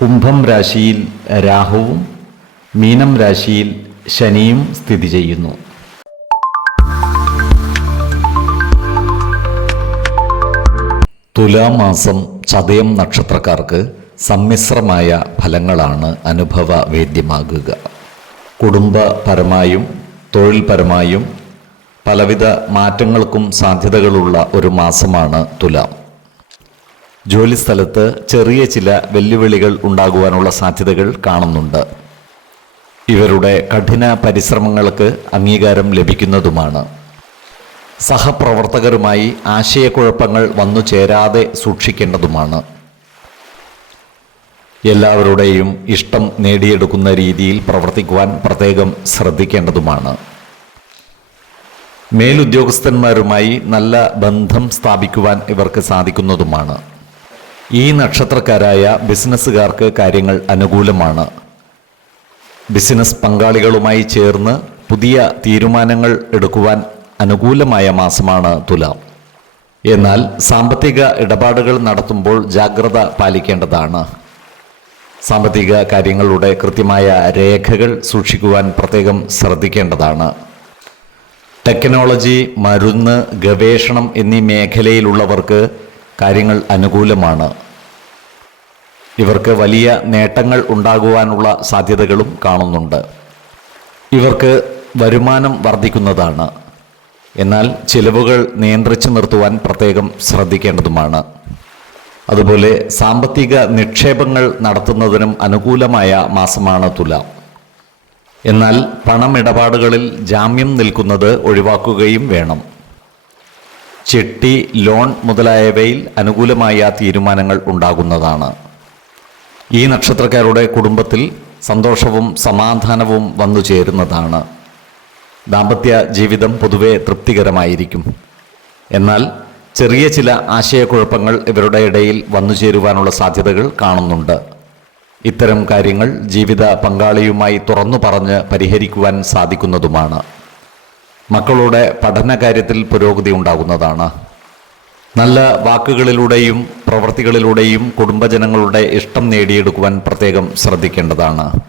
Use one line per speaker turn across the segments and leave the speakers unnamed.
കുംഭം രാശിയിൽ രാഹുവും മീനം രാശിയിൽ ശനിയും സ്ഥിതി ചെയ്യുന്നു. തുലാമാസം ചതയം നക്ഷത്രക്കാർക്ക് സമ്മിശ്രമായ ഫലങ്ങളാണ് അനുഭവ വേദ്യമാകുക. കുടുംബപരമായും തൊഴിൽപരമായും പലവിധ മാറ്റങ്ങൾക്കും സാധ്യതകളുള്ള ഒരു മാസമാണ് തുലാം. ജോലിസ്ഥലത്ത് ചെറിയ ചില വെല്ലുവിളികൾ ഉണ്ടാകുവാനുള്ള സാധ്യതകൾ കാണുന്നുണ്ട്. ഇവരുടെ കഠിന പരിശ്രമങ്ങൾക്ക് അംഗീകാരം ലഭിക്കുന്നതുമാണ്. സഹപ്രവർത്തകരുമായി ആശയക്കുഴപ്പങ്ങൾ വന്നു ചേരാതെ സൂക്ഷിക്കേണ്ടതുമാണ്. എല്ലാവരുടെയും ഇഷ്ടം നേടിയെടുക്കുന്ന രീതിയിൽ പ്രവർത്തിക്കുവാൻ പ്രത്യേകം ശ്രദ്ധിക്കേണ്ടതുമാണ്. മേലുദ്യോഗസ്ഥന്മാരുമായി നല്ല ബന്ധം സ്ഥാപിക്കുവാൻ ഇവർക്ക് സാധിക്കുന്നതുമാണ്. ഈ നക്ഷത്രക്കാരായ ബിസിനസ്സുകാർക്ക് കാര്യങ്ങൾ അനുകൂലമാണ്. ബിസിനസ് പങ്കാളികളുമായി ചേർന്ന് പുതിയ തീരുമാനങ്ങൾ എടുക്കുവാൻ അനുകൂലമായ മാസമാണ് തുലാം. എന്നാൽ സാമ്പത്തിക ഇടപാടുകൾ നടത്തുമ്പോൾ ജാഗ്രത പാലിക്കേണ്ടതാണ്. സാമ്പത്തിക കാര്യങ്ങളുടെ കൃത്യമായ രേഖകൾ സൂക്ഷിക്കുവാൻ പ്രത്യേകം ശ്രദ്ധിക്കേണ്ടതാണ്. ടെക്നോളജി മരുന്ന് ഗവേഷണം എന്നീ മേഖലയിലുള്ളവർക്ക് കാര്യങ്ങൾ അനുകൂലമാണ്. ഇവർക്ക് വലിയ നേട്ടങ്ങൾ ഉണ്ടാകുവാനുള്ള സാധ്യതകളും കാണുന്നുണ്ട്. ഇവർക്ക് വരുമാനം വർദ്ധിക്കുന്നതാണ്. എന്നാൽ ചിലവുകൾ നിയന്ത്രിച്ചു നിർത്തുവാൻ പ്രത്യേകം ശ്രദ്ധിക്കേണ്ടതുമാണ്. അതുപോലെ സാമ്പത്തിക നിക്ഷേപങ്ങൾ നടത്തുന്നതിനും അനുകൂലമായ മാസമാണ് തുലാം. എന്നാൽ പണമിടപാടുകളിൽ ജാമ്യം നിൽക്കുന്നത് ഒഴിവാക്കുകയും വേണം. ചിട്ടി ലോൺ മുതലായവയിൽ അനുകൂലമായ തീരുമാനങ്ങൾ ഉണ്ടാകുന്നതാണ്. ഈ നക്ഷത്രക്കാരുടെ കുടുംബത്തിൽ സന്തോഷവും സമാധാനവും വന്നു ചേരുന്നതാണ്. ദാമ്പത്യ ജീവിതം പൊതുവെ തൃപ്തികരമായിരിക്കും. എന്നാൽ ചെറിയ ചില ആശയക്കുഴപ്പങ്ങൾ ഇവരുടെ ഇടയിൽ വന്നു ചേരുവാനുള്ള സാധ്യതകൾ കാണുന്നുണ്ട്. ഇത്തരം കാര്യങ്ങൾ ജീവിത പങ്കാളിയുമായി തുറന്നു പറഞ്ഞ് പരിഹരിക്കുവാൻ സാധിക്കുന്നതുമാണ്. മക്കളുടെ പഠന കാര്യത്തിൽ പുരോഗതി ഉണ്ടാകുന്നതാണ്. നല്ല വാക്കുകളിലൂടെയും പ്രവൃത്തികളിലൂടെയും കുടുംബജനങ്ങളുടെ ഇഷ്ടം നേടിയെടുക്കുവാൻ പ്രത്യേകം ശ്രദ്ധിക്കേണ്ടതാണ്.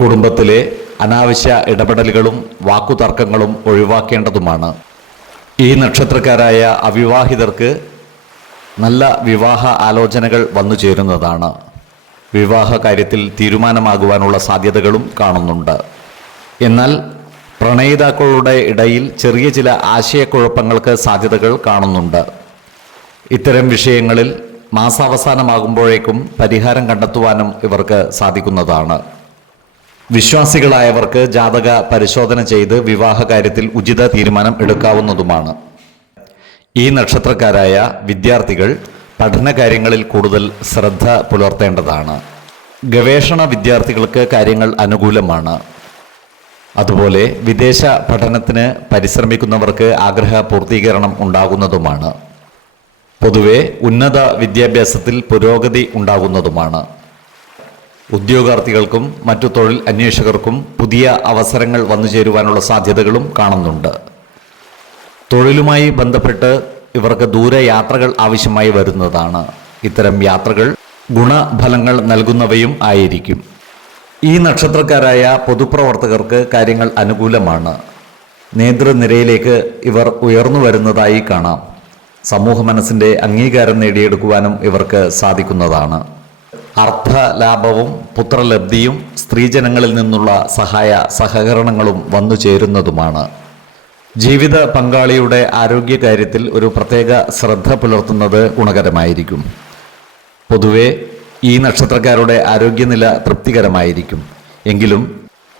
കുടുംബത്തിലെ അനാവശ്യ ഇടപെടലുകളും വാക്കുതർക്കങ്ങളും ഒഴിവാക്കേണ്ടതുമാണ്. ഈ നക്ഷത്രക്കാരായ അവിവാഹിതർക്ക് നല്ല വിവാഹ ആലോചനകൾ വന്നു ചേരുന്നതാണ്. വിവാഹ കാര്യത്തിൽ തീരുമാനമാകുവാനുള്ള സാധ്യതകളും കാണുന്നുണ്ട്. എന്നാൽ പ്രണയിതാക്കളുടെ ഇടയിൽ ചെറിയ ചില ആശയക്കുഴപ്പങ്ങൾക്ക് സാധ്യതകൾ കാണുന്നുണ്ട്. ഇത്തരം വിഷയങ്ങളിൽ മാസാവസാനമാകുമ്പോഴേക്കും പരിഹാരം കണ്ടെത്തുവാനും ഇവർക്ക് സാധിക്കുന്നതാണ്. വിശ്വാസികളായവർക്ക് ജാതക പരിശോധന ചെയ്ത് വിവാഹ കാര്യത്തിൽ ഉചിത തീരുമാനം എടുക്കാവുന്നതുമാണ്. ഈ നക്ഷത്രക്കാരായ വിദ്യാർത്ഥികൾ പഠനകാര്യങ്ങളിൽ കൂടുതൽ ശ്രദ്ധ പുലർത്തേണ്ടതാണ്. ഗവേഷണ വിദ്യാർത്ഥികൾക്ക് കാര്യങ്ങൾ അനുകൂലമാണ്. അതുപോലെ വിദേശ പഠനത്തിന് പരിശ്രമിക്കുന്നവർക്ക് ആഗ്രഹ പൂർത്തീകരണം ഉണ്ടാകുന്നതുമാണ്. പൊതുവെ ഉന്നത വിദ്യാഭ്യാസത്തിൽ പുരോഗതി ഉണ്ടാകുന്നതുമാണ്. ഉദ്യോഗാർത്ഥികൾക്കും മറ്റു തൊഴിൽ അന്വേഷകർക്കും പുതിയ അവസരങ്ങൾ വന്നു ചേരുവാനുള്ള സാധ്യതകളും കാണുന്നുണ്ട്. തൊഴിലുമായി ബന്ധപ്പെട്ട് ഇവർക്ക് ദൂരയാത്രകൾ ആവശ്യമായി വരുന്നതാണ്. ഇത്തരം യാത്രകൾ ഗുണഫലങ്ങൾ നൽകുന്നവയും ആയിരിക്കും. ഈ നക്ഷത്രക്കാരായ പൊതുപ്രവർത്തകർക്ക് കാര്യങ്ങൾ അനുകൂലമാണ്. നേതൃനിരയിലേക്ക് ഇവർ ഉയർന്നു വരുന്നതായി കാണാം. സമൂഹ മനസ്സിന്റെ അംഗീകാരം നേടിയെടുക്കുവാനും ഇവർക്ക് സാധിക്കുന്നതാണ്. അർത്ഥലാഭവും പുത്രലബ്ധിയും സ്ത്രീജനങ്ങളിൽ നിന്നുള്ള സഹായ സഹകരണങ്ങളും വന്നു ചേരുന്നതുമാണ്. ജീവിത പങ്കാളിയുടെ ആരോഗ്യകാര്യത്തിൽ ഒരു പ്രത്യേക ശ്രദ്ധ പുലർത്തുന്നത് ഗുണകരമായിരിക്കും. പൊതുവെ ഈ നക്ഷത്രക്കാരുടെ ആരോഗ്യനില തൃപ്തികരമായിരിക്കും. എങ്കിലും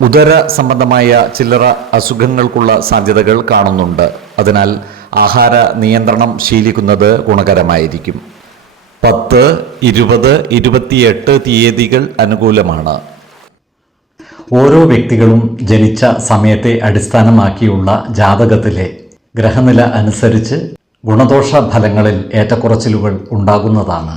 ഉദര സംബന്ധമായ ചില്ലറ അസുഖങ്ങൾക്കുള്ള സാധ്യതകൾ കാണുന്നുണ്ട്. അതിനാൽ ആഹാര നിയന്ത്രണം ശീലിക്കുന്നത് ഗുണകരമായിരിക്കും. പത്ത് ഇരുപത് ഇരുപത്തിയെട്ട് തീയതികൾ അനുകൂലമാണ്.
ഓരോ വ്യക്തികളും ജനിച്ച സമയത്തെ അടിസ്ഥാനമാക്കിയുള്ള ജാതകത്തിലെ ഗ്രഹനില അനുസരിച്ച് ഗുണദോഷ ഫലങ്ങളിൽ ഏറ്റക്കുറച്ചിലുകൾ ഉണ്ടാകുന്നതാണ്.